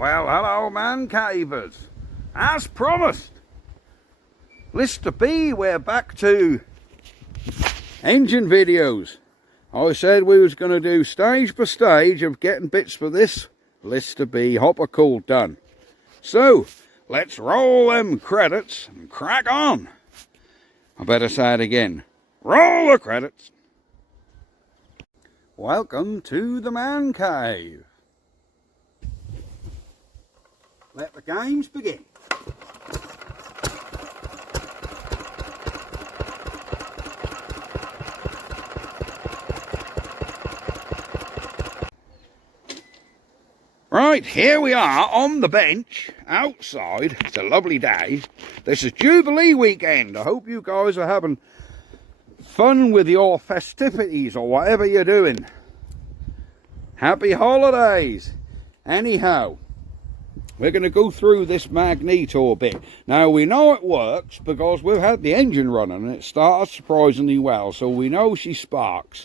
Well, hello man cavers. As promised, Lister B, we're back to engine videos. I said we was going to do stage by stage of getting bits for this Lister B hopper cool done. So, let's roll them credits and crack on. I better say it again. Roll the credits. Welcome to the man cave. Let the games begin. Right, here we are on the bench outside. It's a lovely day. This is Jubilee weekend. I hope you guys are having fun with your festivities or whatever you're doing. Happy holidays. Anyhow, we're going to go through this magneto a bit. Now, we know it works because we've had the engine running and it started surprisingly well, so we know she sparks.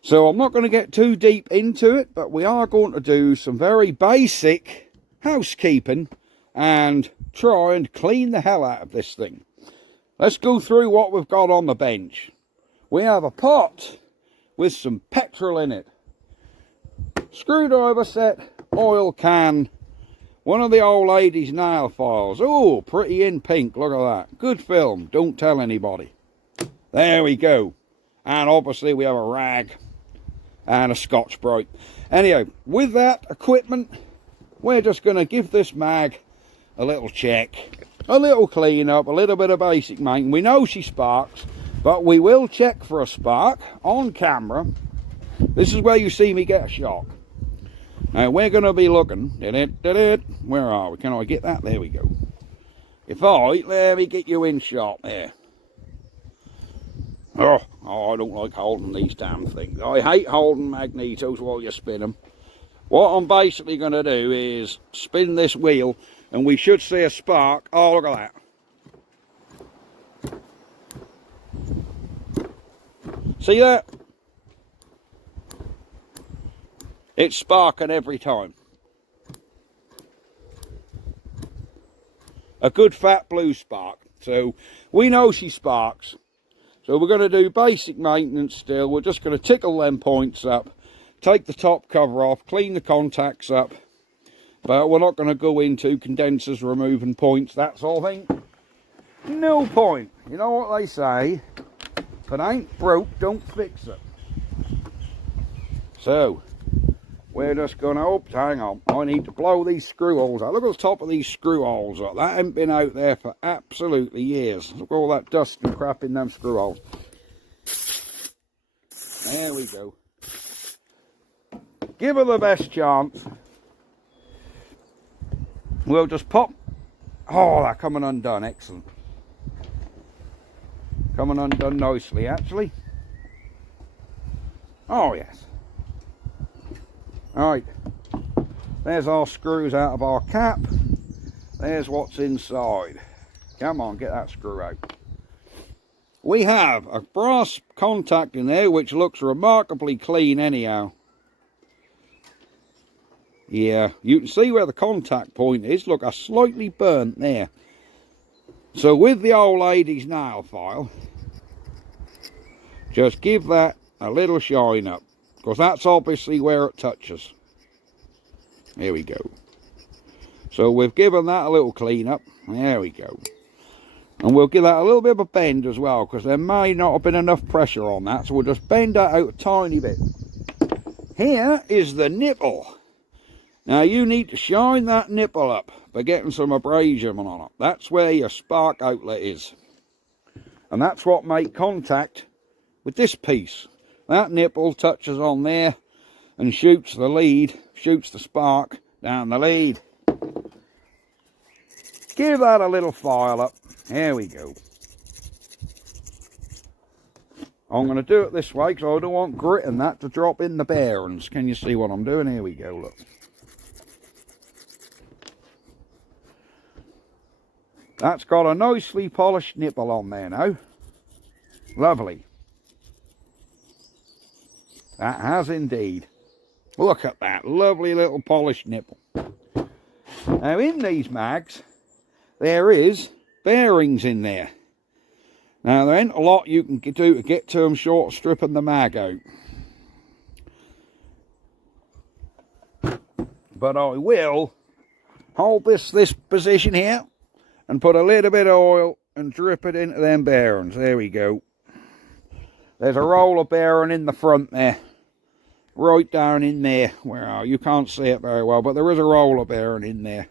So I'm not going to get too deep into it, but we are going to do some very basic housekeeping and try and clean the hell out of this thing. Let's go through what we've got on the bench. We have a pot with some petrol in it, screwdriver set, oil can, one of the old lady's nail files. Oh, pretty in pink, look at that. Good film, don't tell anybody. There we go. And obviously we have a rag and a Scotch-Brite. Anyhow, with that equipment, we're just going to give this mag a little check, a little clean up, a little bit of basic maintenance. We know she sparks, but we will check for a spark on camera. This is where you see me get a shock. Now we're going to be looking. Where are we? Can I get that? There we go. Let me get you in shot there. Oh, I don't like holding these damn things. I hate holding magnetos while you spin them. What I'm basically going to do is spin this wheel and we should see a spark. Oh, look at that. See that? It's sparking every time. A good fat blue spark. So we know she sparks. So we're going to do basic maintenance still. We're just going to tickle them points up, take the top cover off, clean the contacts up. But we're not going to go into condensers removing points, that sort of thing. No point. You know what they say? If it ain't broke, don't fix it. So, we're just going to, oh, hang on. I need to blow these screw holes out. Look at the top of these screw holes. That ain't been out there for absolutely years. Look at all that dust and crap in them screw holes. There we go. Give her the best chance. We'll just pop. Oh, they're coming undone. Excellent. Coming undone nicely, actually. Oh, yes. Alright, there's our screws out of our cap. There's what's inside. Come on, get that screw out. We have a brass contact in there which looks remarkably clean anyhow. Yeah, you can see where the contact point is. Look, I slightly burnt there. So with the old lady's nail file, just give that a little shine up. Because that's obviously where it touches. There we go. So we've given that a little clean up. There we go. And we'll give that a little bit of a bend as well, because there may not have been enough pressure on that. So we'll just bend that out a tiny bit. Here is the nipple. Now you need to shine that nipple up by getting some abrasion on it. That's where your spark outlet is. And that's what makes contact with this piece. That nipple touches on there and shoots the lead, shoots the spark down the lead. Give that a little file up. There we go. I'm going to do it this way because I don't want grit and that to drop in the bearings. Can you see what I'm doing? Here we go, look. That's got a nicely polished nipple on there now. Lovely. That has indeed. Look at that lovely little polished nipple. Now in these mags, there is bearings in there. Now there ain't a lot you can do to get to them short of stripping the mag out. But I will hold this position here and put a little bit of oil and drip it into them bearings. There we go. There's a roller bearing in the front there. Right down in there. Well, you can't see it very well, but there is a roller bearing in there.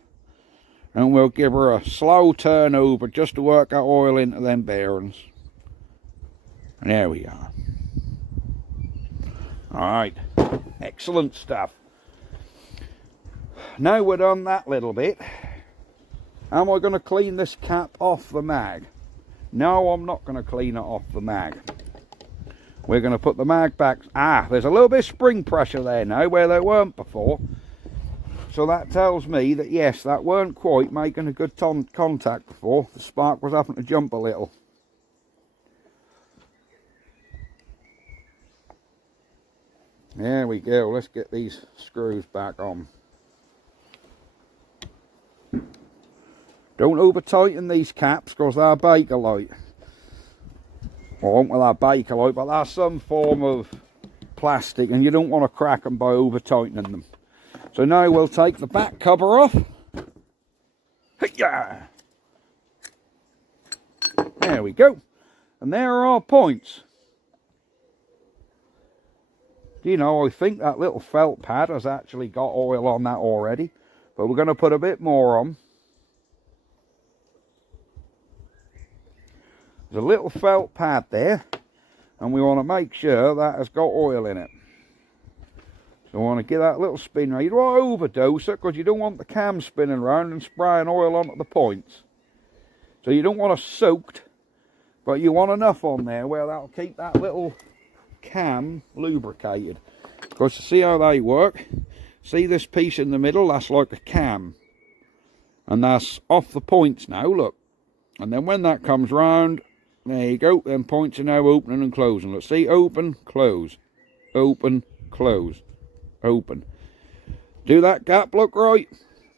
And we'll give her a slow turn over just to work that oil into them bearings. And there we are. Alright, excellent stuff. Now we're done that little bit, am I going to clean this cap off the mag? No, I'm not going to clean it off the mag. We're going to put the mag back. There's a little bit of spring pressure there now where there weren't before. So that tells me that yes, that weren't quite making a good contact before. The spark was having to jump a little. There we go. Let's get these screws back on. Don't over tighten these caps because they're Bakelite. Well, they're Bakelite, but they're some form of plastic and you don't want to crack them by over tightening them. So now we'll take the back cover off. There we go. And there are our points. You know, I think that little felt pad has actually got oil on that already. But we're going to put a bit more on. There's a little felt pad there. And we want to make sure that has got oil in it. So I want to give that little spin round. You don't want to overdose it because you don't want the cam spinning around and spraying oil onto the points. So you don't want it soaked. But you want enough on there where that'll keep that little cam lubricated. Because to see how they work, see this piece in the middle, that's like a cam, and that's off the points now, look. And then when that comes round, there you go, them points are now opening and closing. Let's see, open, close, open, close, open. Do that gap look right?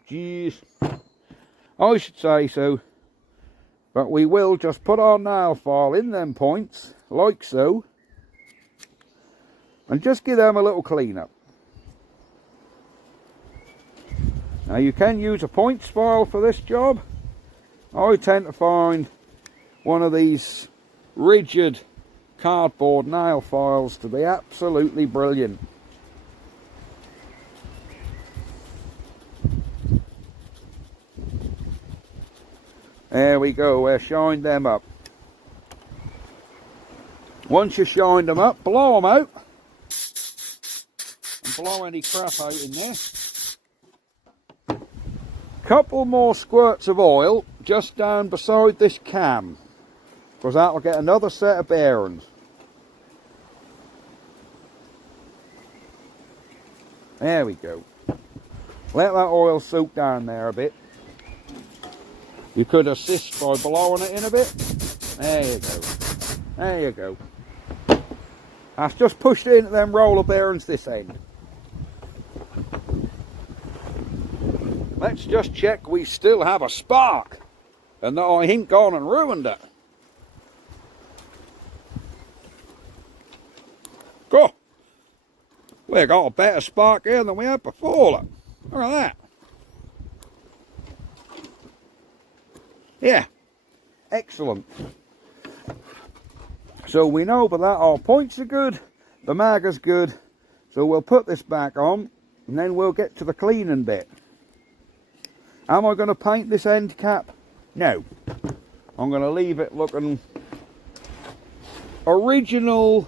Jeez, I should say so. But we will just put our nail file in them points like so and just give them a little clean up. Now you can use a points file for this job. I tend to find one of these rigid cardboard nail files to be absolutely brilliant. There we go, we'll shine them up. Once you shine them up, blow them out. And blow any crap out in there. Couple more squirts of oil just down beside this cam. Because that'll get another set of bearings. There we go. Let that oil soak down there a bit. You could assist by blowing it in a bit. There you go. There you go. That's just pushed it into them roller bearings this end. Let's just check we still have a spark and that I ain't gone and ruined it. Go. We got a better spark here than we had before. Look at that. Yeah, excellent. So we know by that our points are good, the mag is good. So we'll put this back on and then we'll get to the cleaning bit. Am I going to paint this end cap? No. I'm going to leave it looking original,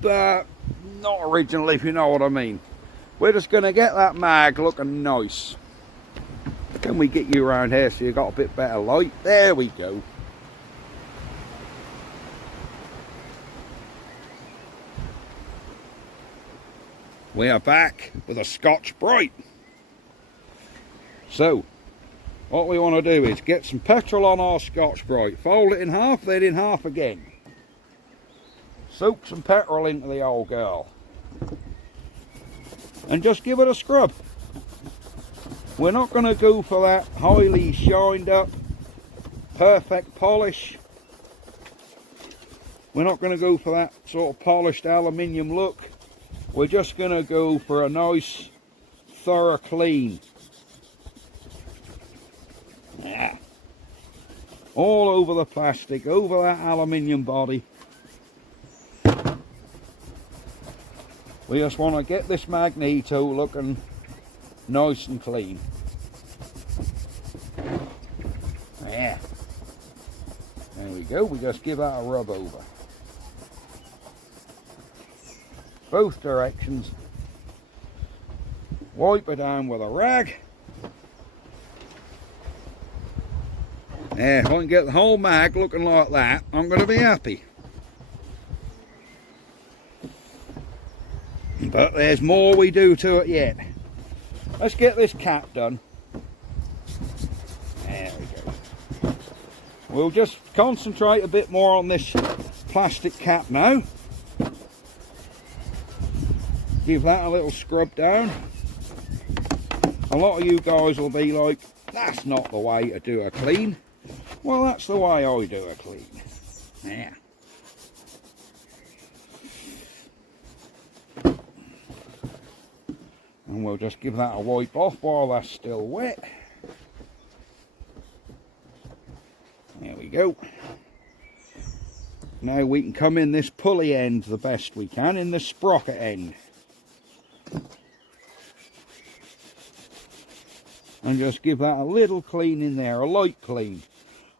but not original if you know what I mean. We're just going to get that mag looking nice. Can we get you around here so you got a bit better light? There we go. We are back with a Scotch Brite. So, what we want to do is get some petrol on our Scotch Brite, fold it in half, then in half again. Soak some petrol into the old girl. And just give it a scrub. We're not going to go for that highly shined up, perfect polish. We're not going to go for that sort of polished aluminium look. We're just going to go for a nice, thorough clean. Yeah. All over the plastic, over that aluminium body. We just want to get this magneto looking nice and clean. Yeah. There we go. We just give that a rub over. Both directions. Wipe it down with a rag. Yeah, if I can get the whole mag looking like that, I'm going to be happy. But there's more we do to it yet. Let's get this cap done. There we go. We'll just concentrate a bit more on this plastic cap now. Give that a little scrub down. A lot of you guys will be like, that's not the way to do a clean. Well, that's the way I do a clean. Yeah. And we'll just give that a wipe off while that's still wet. There we go. Now we can come in this pulley end the best we can, in the sprocket end. And just give that a little clean in there, a light clean.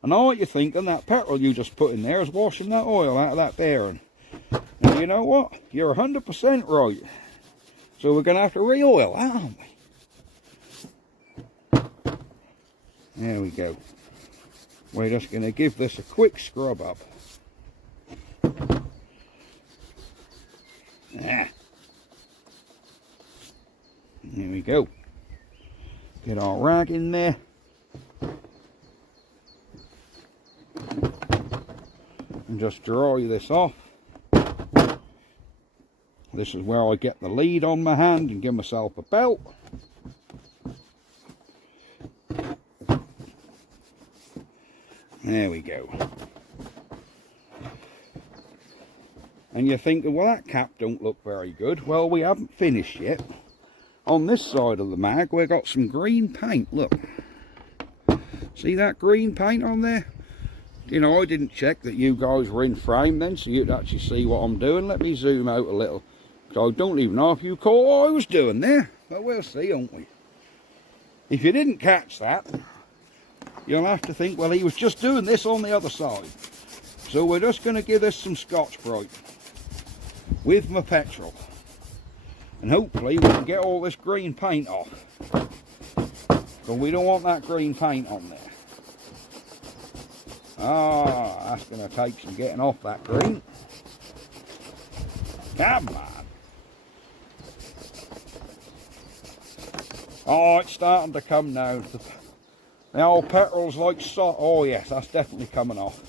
And I want you thinking that petrol you just put in there is washing that oil out of that bearing. And you know what? You're 100% right. So we're going to have to re-oil that, aren't we? There we go. We're just going to give this a quick scrub up. Ah. There we go. Get our rag in there. And just dry this off. This is where I get the lead on my hand and give myself a belt. There we go. And you're thinking, well, that cap don't look very good. Well, we haven't finished yet. On this side of the mag, we've got some green paint. Look. See that green paint on there? You know, I didn't check that you guys were in frame then, so you'd actually see what I'm doing. Let me zoom out a little. So I don't even know if you caught what I was doing there. But we'll see, won't we? If you didn't catch that, you'll have to think, well, he was just doing this on the other side. So we're just going to give this some Scotch-Brite with my petrol. And hopefully we can get all this green paint off. But we don't want that green paint on there. Ah, that's going to take some getting off that green. Come on. Oh, it's starting to come now. The old petrol's like oh yes, that's definitely coming off.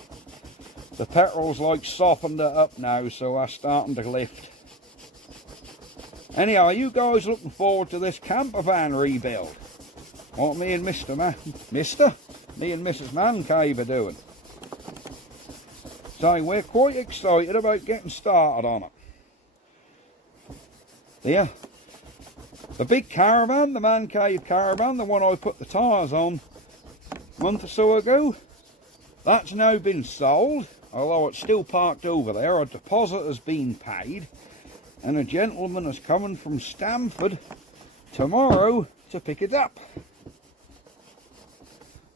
The petrol's like softened it up now, so that's starting to lift. Anyhow, are you guys looking forward to this camper van rebuild? What me and me and Mrs. Man Cave are doing. So we're quite excited about getting started on it. Yeah. The big caravan, the Man Cave caravan, the one I put the tyres on a month or so ago, that's now been sold, although it's still parked over there. A deposit has been paid, and a gentleman is coming from Stamford tomorrow to pick it up.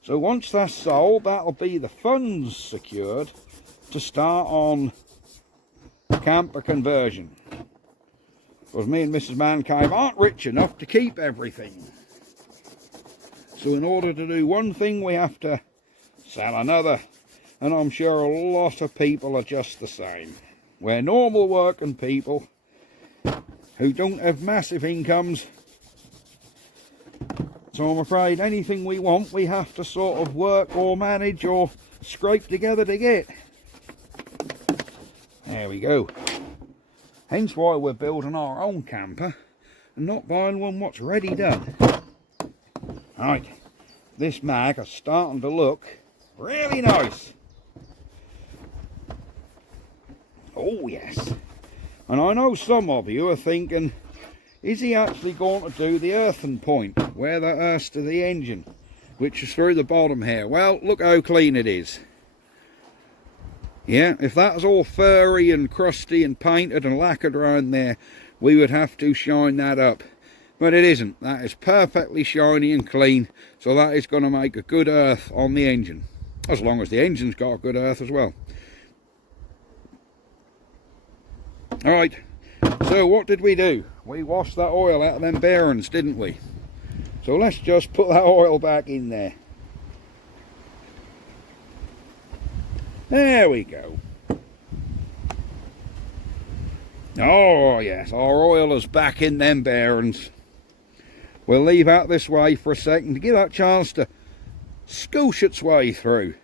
So once that's sold, that'll be the funds secured to start on camper conversion. Because me and Mrs. Man Cave aren't rich enough to keep everything. So in order to do one thing, we have to sell another. And I'm sure a lot of people are just the same. We're normal working people who don't have massive incomes. So I'm afraid anything we want, we have to sort of work or manage or scrape together to get. There we go. Hence why we're building our own camper and not buying one what's ready done. Right, this mag is starting to look really nice. Oh yes. And I know some of you are thinking, is he actually going to do the earthen point where that earth's to the engine, which is through the bottom here? Well, look how clean it is. Yeah, if that was all furry and crusty and painted and lacquered around there, we would have to shine that up. But it isn't. That is perfectly shiny and clean, so that is going to make a good earth on the engine. As long as the engine's got a good earth as well. Alright, so what did we do? We washed that oil out of them bearings, didn't we? So let's just put that oil back in there. There we go. Oh yes, our oil is back in them bearings. We'll leave out this way for a second to give that chance to scoosh its way through.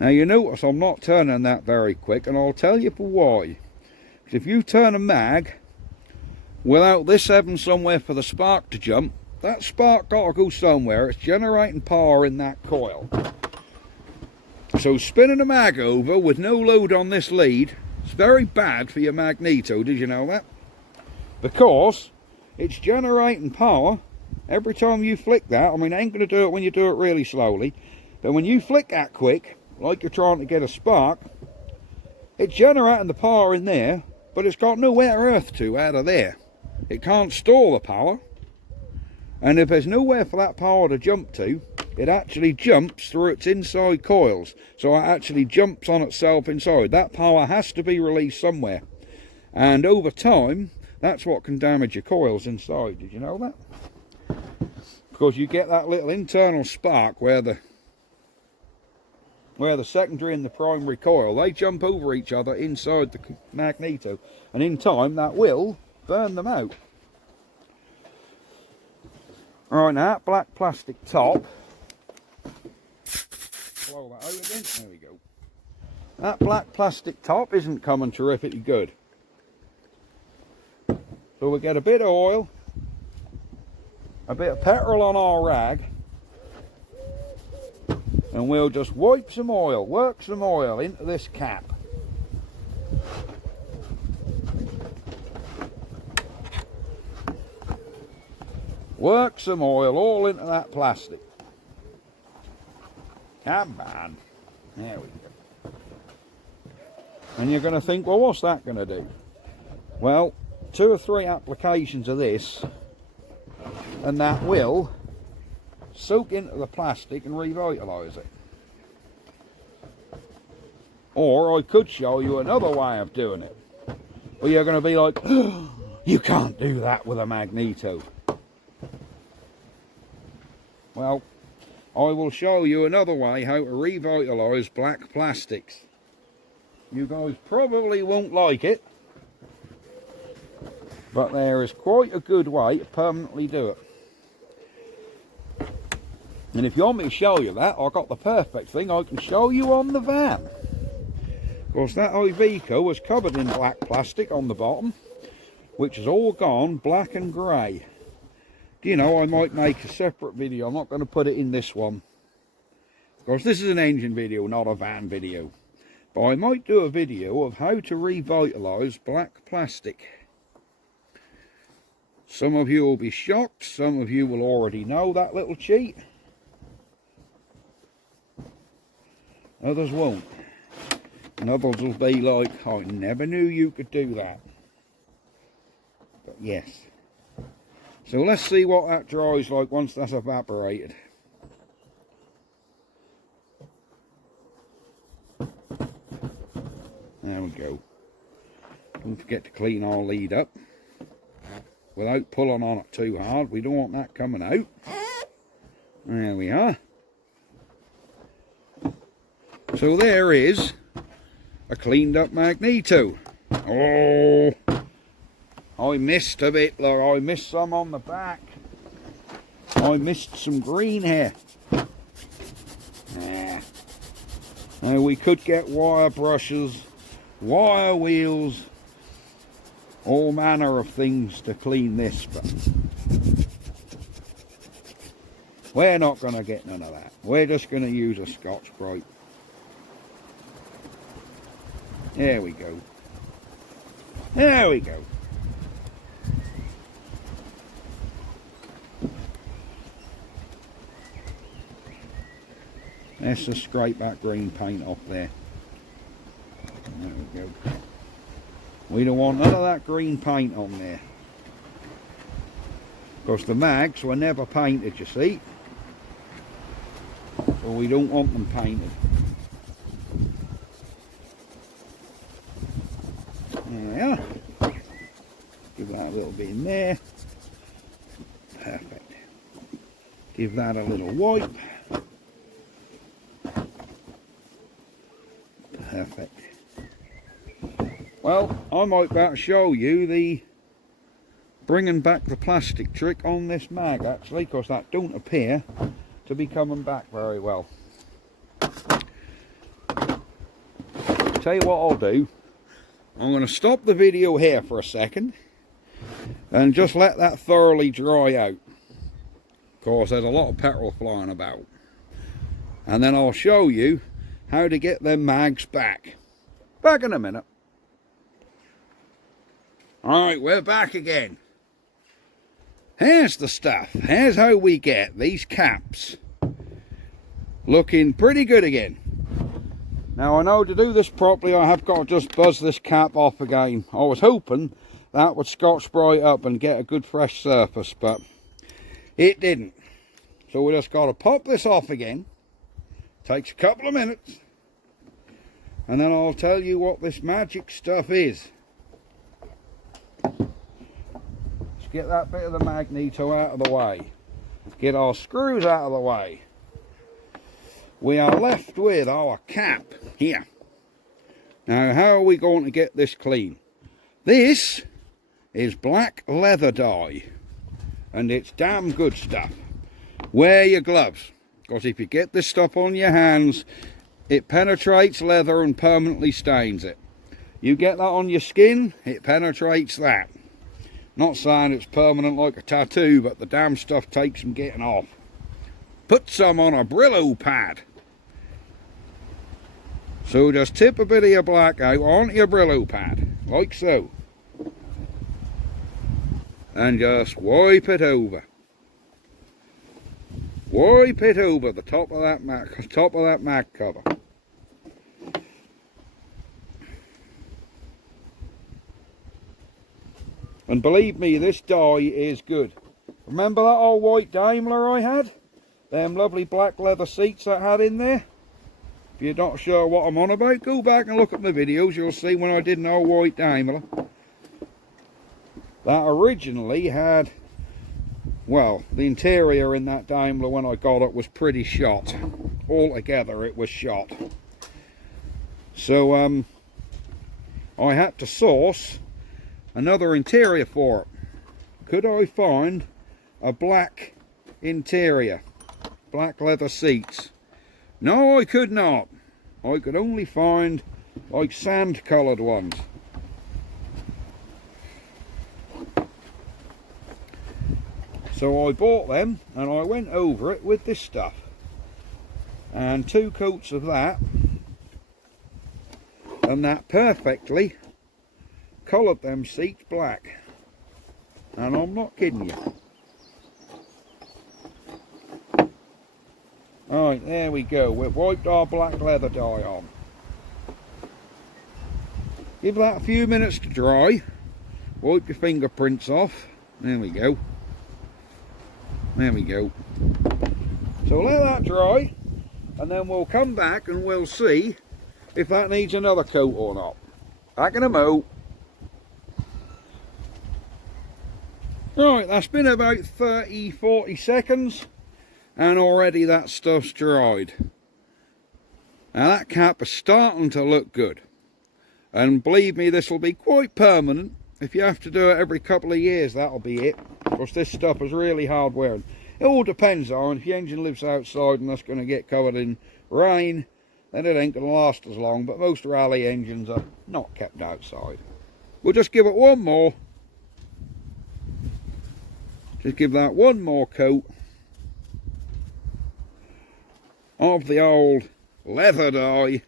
Now you notice I'm not turning that very quick, and I'll tell you for why. Because if you turn a mag without this having somewhere for the spark to jump, that spark got to go somewhere. It's generating power in that coil. So spinning a mag over with no load on this lead is very bad for your magneto. Did you know that? Because it's generating power every time you flick that. I mean, it ain't going to do it when you do it really slowly, but when you flick that quick, like you're trying to get a spark, it's generating the power in there, but it's got nowhere earth to out of there. It can't store the power, and if there's nowhere for that power to jump to, it actually jumps through its inside coils. So it actually jumps on itself inside. That power has to be released somewhere, and over time that's what can damage your coils inside. Did you know that? Because you get that little internal spark where the secondary and the primary coil, they jump over each other inside the magneto, and in time that will burn them out. Alright, now that black plastic top, blow that out again, there we go. That black plastic top isn't coming terrifically good. So we get a bit of oil, a bit of petrol on our rag, and we'll just wipe some oil, work some oil into this cap. Work some oil all into that plastic. Come on. There we go. And you're going to think, well, what's that going to do? Well, 2 or 3 applications of this, and that will soak into the plastic and revitalise it. Or I could show you another way of doing it, but you're going to be like, oh, you can't do that with a magneto. Well, I will show you another way how to revitalise black plastics. You guys probably won't like it, but there is quite a good way to permanently do it. And if you want me to show you that, I've got the perfect thing I can show you on the van. Of course, that Iveco was covered in black plastic on the bottom, which has all gone black and grey. You know, I might make a separate video. I'm not going to put it in this one. Of course, this is an engine video, not a van video. But I might do a video of how to revitalise black plastic. Some of you will be shocked. Some of you will already know that little cheat. Others won't. And others will be like, I never knew you could do that. But yes. So let's see what that dries like once that's evaporated. There we go. Don't forget to clean our lead up without pulling on it too hard. We don't want that coming out. There we are. So there is a cleaned up magneto. Oh, I missed a bit there. I missed some on the back. I missed some green here. Yeah. Now we could get wire brushes, wire wheels, all manner of things to clean this, but We're not going to get none of that. We're just going to use a Scotch-Brite. There we go. There we go. Let's just scrape that green paint off there. There we go. We don't want none of that green paint on there. Because the mags were never painted, you see. So we don't want them painted. There we are. Give that a little bit in there. Perfect. Give that a little wipe. Perfect. Well, I might better show you the bringing back the plastic trick on this mag, actually, because that don't appear to be coming back very well. Tell you what I'll do. I'm going to stop the video here for a second and just let that thoroughly dry out, because there's a lot of petrol flying about, and then I'll show you how to get them mags back. Back in a minute. Alright, we're back again. Here's the stuff. Here's how we get these caps looking pretty good again. Now I know to do this properly I have got to just buzz this cap off again. I was hoping that would Scotch-Brite up and get a good fresh surface, but it didn't. So we just got to pop this off again. Takes a couple of minutes. And then I'll tell you what this magic stuff is. Let's get that bit of the magneto out of the way. Get our screws out of the way. We are left with our cap here. Now, how are we going to get this clean? This is black leather dye, and it's damn good stuff. Wear your gloves, because if you get this stuff on your hands, it penetrates leather and permanently stains it. You get that on your skin, it penetrates that. Not saying it's permanent like a tattoo, but the damn stuff takes some getting off. Put some on a Brillo pad. So just tip a bit of your black out onto your Brillo pad, like so. And just wipe it over. Wipe it over the top of that mag cover. And believe me, this dye is good. Remember that old white Daimler I had? Them lovely black leather seats I had in there? If you're not sure what I'm on about, go back and look at my videos. You'll see when I did an old white Daimler. That originally had, well, the interior in that Daimler when I got it was pretty shot. Altogether it was shot. So I had to source another interior for it. Could I find a black interior, black leather seats? No, I could not. I could only find like sand coloured ones. So I bought them and I went over it with this stuff, and 2 coats of that, and that perfectly coloured them seats black. And I'm not kidding you. Alright, there we go. We've wiped our black leather dye on. Give that a few minutes to dry. Wipe your fingerprints off. There we go. There we go. So let that dry, and then we'll come back and we'll see if that needs another coat or not. Back in a mo. Right, that's been about 30-40 seconds, and already that stuff's dried. Now that cap is starting to look good, and believe me, this will be quite permanent. If you have to do it every couple of years, that'll be it, because this stuff is really hard wearing. It all depends on if your engine lives outside and that's going to get covered in rain, then it ain't going to last as long, but most rally engines are not kept outside. We'll just give it one more. Just give that one more coat, of the old leather dye.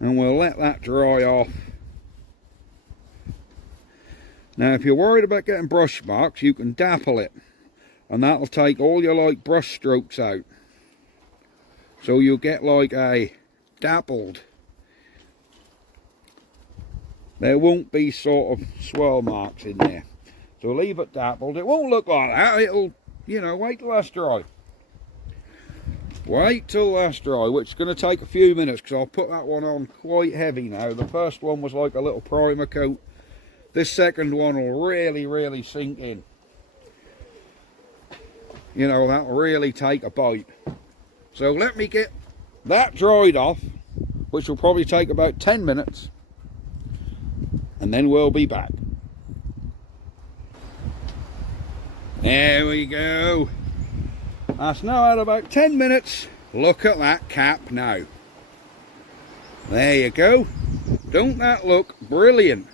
And we'll let that dry off. Now if you're worried about getting brush marks, you can dapple it, and that'll take all your like brush strokes out. So you'll get like a dappled. There won't be sort of swirl marks in there. So leave it dappled. It won't look like that. It'll, you know, wait till that's dry. Wait till that's dry, which is going to take a few minutes because I'll put that one on quite heavy now. The first one was like a little primer coat. This second one will really sink in. You know, that'll really take a bite. So let me get that dried off, which will probably take about 10 minutes. And then we'll be back. There we go. That's now had about 10 minutes. Look at that cap now. There you go. Don't that look brilliant?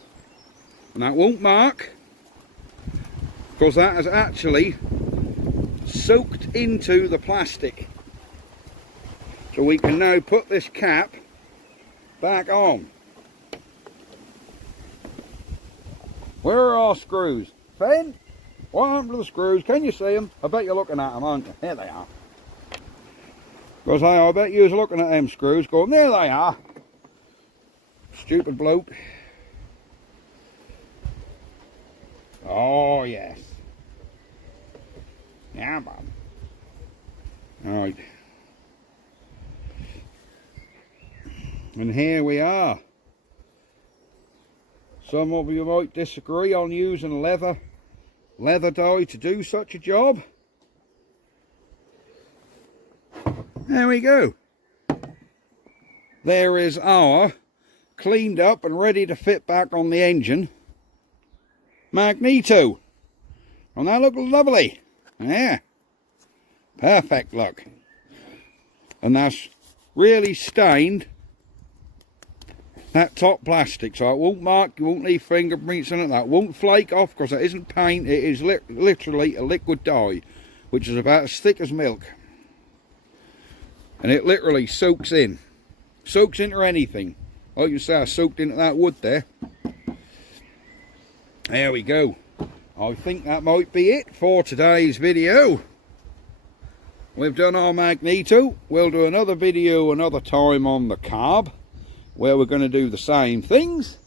And that won't mark, because that has actually soaked into the plastic. So we can now put this cap back on. Where are our screws? Fen, what happened to the screws? Can you see them? I bet you're looking at them, aren't you? There they are. Because I bet you was looking at them screws going, there they are. Stupid bloke. Oh, yes. Yeah, man. Alright. And here we are. Some of you might disagree on using leather dye to do such a job. There we go. There is our cleaned up and ready to fit back on the engine magneto. And that looks lovely. Yeah. Perfect look. And that's really stained that top plastic, so it won't mark, you won't leave fingerprints in it, that won't flake off because it isn't paint, it is literally a liquid dye, which is about as thick as milk. And it literally soaks into anything. Like you say, I soaked into that wood there. There we go. I think that might be it for today's video. We've done our magneto. We'll do another video another time on the carb, where we're going to do the same things.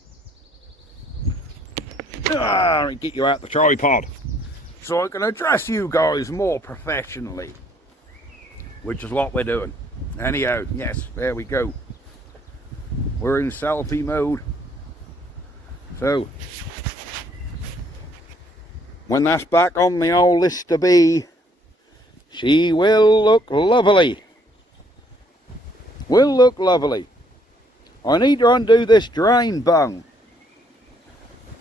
Get you out the tripod so I can address you guys more professionally, which is what we're doing. Anyhow, yes, there we go. We're in selfie mode. So when that's back on the old list to be, she will look lovely. Will look lovely. I need to undo this drain bung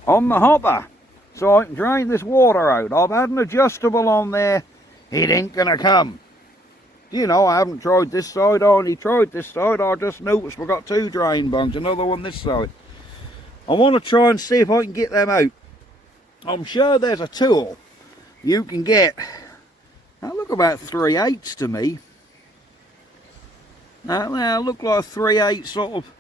on the hopper so I can drain this water out. I've had an adjustable on there. It ain't gonna come. Do you know, I haven't tried this side. I only tried this side. I just noticed we've got two drain bungs, another one this side. I want to try and see if I can get them out. I'm sure there's a tool you can get. That look about 3/8 to me. That look like 3/8 sort of.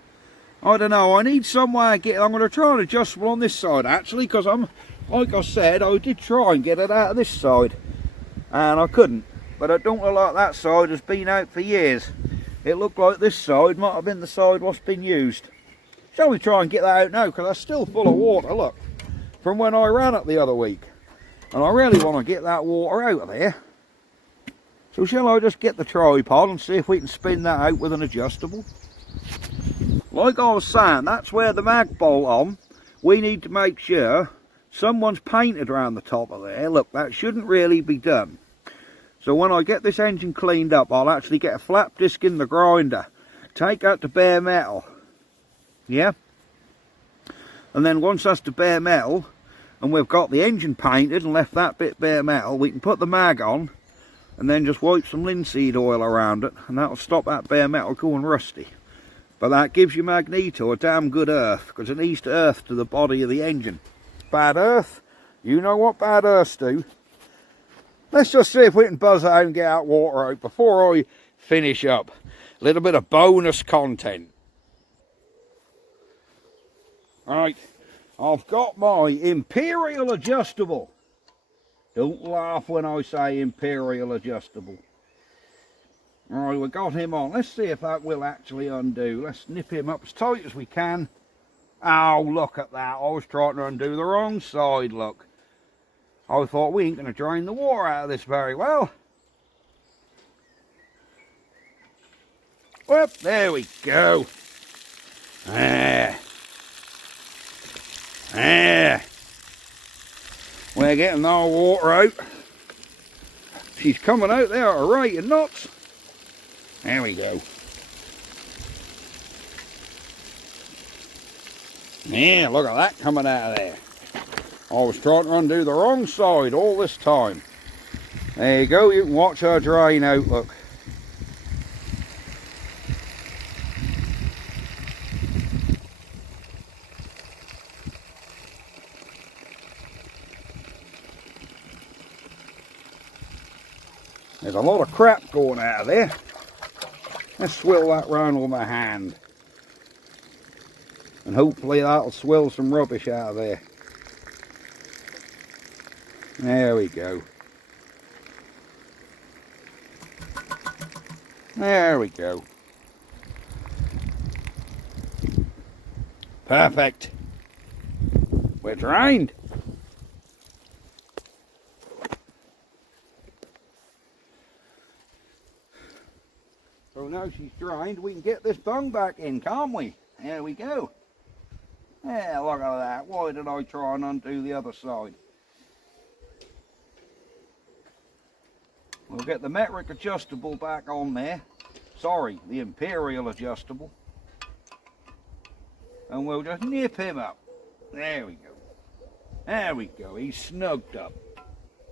I don't know. I need some way to get. I'm going to try an adjustable on this side actually, because I'm, like I said, I did try and get it out of this side, and I couldn't. But it don't look like that side has been out for years. It looked like this side might have been the side what's been used. Shall we try and get that out now? Because that's still full of water. Look, from when I ran it the other week, and I really want to get that water out of there. So shall I just get the tripod and see if we can spin that out with an adjustable? Like I was saying, that's where the mag bolt on. We need to make sure someone's painted around the top of there. Look, that shouldn't really be done. So when I get this engine cleaned up, I'll actually get a flap disc in the grinder, take out the bare metal. Yeah? And then once that's the bare metal, and we've got the engine painted and left that bit bare metal, we can put the mag on, and then just wipe some linseed oil around it, and that'll stop that bare metal going rusty. But that gives your magneto a damn good earth, because it needs to earth to the body of the engine. Bad earth, you know what bad earths do. let's just see if we can buzz out and get out water out before I finish up. A little bit of bonus content. Right, I've got my Imperial adjustable. Don't laugh when I say Imperial adjustable. Right, we got him on. Let's see if that will actually undo. Let's nip him up as tight as we can. Oh, look at that. I was trying to undo the wrong side, look. I thought we ain't going to drain the water out of this very well. Well, there we go. There. There. We're getting our water out. She's coming out there at a rate of knots. There we go. Yeah, look at that coming out of there. I was trying to undo the wrong side all this time. There you go, you can watch her drain out, look. There's a lot of crap going out of there. Let's swill that round with my hand. And hopefully that'll swill some rubbish out of there. There we go. There we go. Perfect. We're drained. So now she's drained, we can get this bung back in, can't we? There we go. Yeah, look at that. Why did I try and undo the other side? We'll get the metric adjustable back on there. Sorry, the Imperial adjustable. And we'll just nip him up. There we go. There we go. He's snugged up.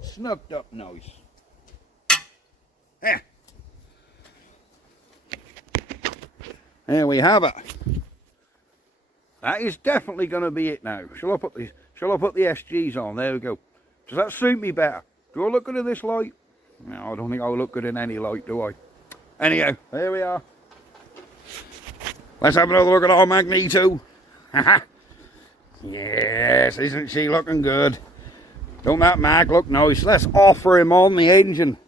Snugged up nice. Yeah. There we have it. That is definitely going to be it now. Shall I put the SGs on? There we go. Does that suit me better? Do I look good in this light? No, I don't think I'll look good in any light, do I? Anyhow, there we are. Let's have another look at our magneto. Yes, isn't she looking good? Don't that mag look nice? Let's offer him on the engine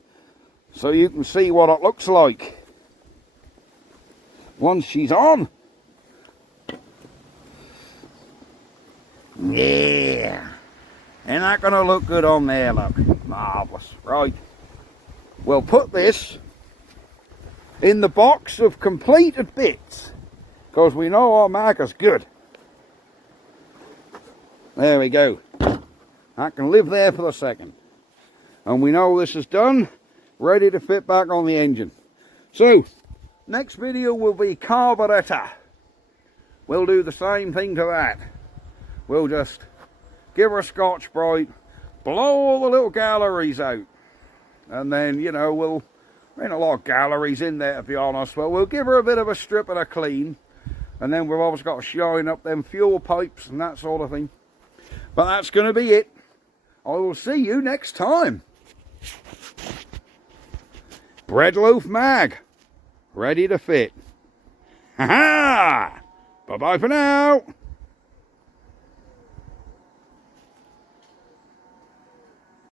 so you can see what it looks like once she's on. Yeah. Ain't that going to look good on there, look? Marvellous. Right. We'll put this in the box of completed bits because we know our mag is good. There we go. That can live there for the second. And we know this is done, ready to fit back on the engine. So, next video will be carburetor. We'll do the same thing to that. We'll just give her a Scotch-Brite, blow all the little galleries out. And then, you know, there ain't a lot of galleries in there, to be honest, but we'll give her a bit of a strip and a clean. And then we've always got to shine up them fuel pipes and that sort of thing. But that's going to be it. I will see you next time. Bread loaf mag, ready to fit. Ha ha! Bye-bye for now.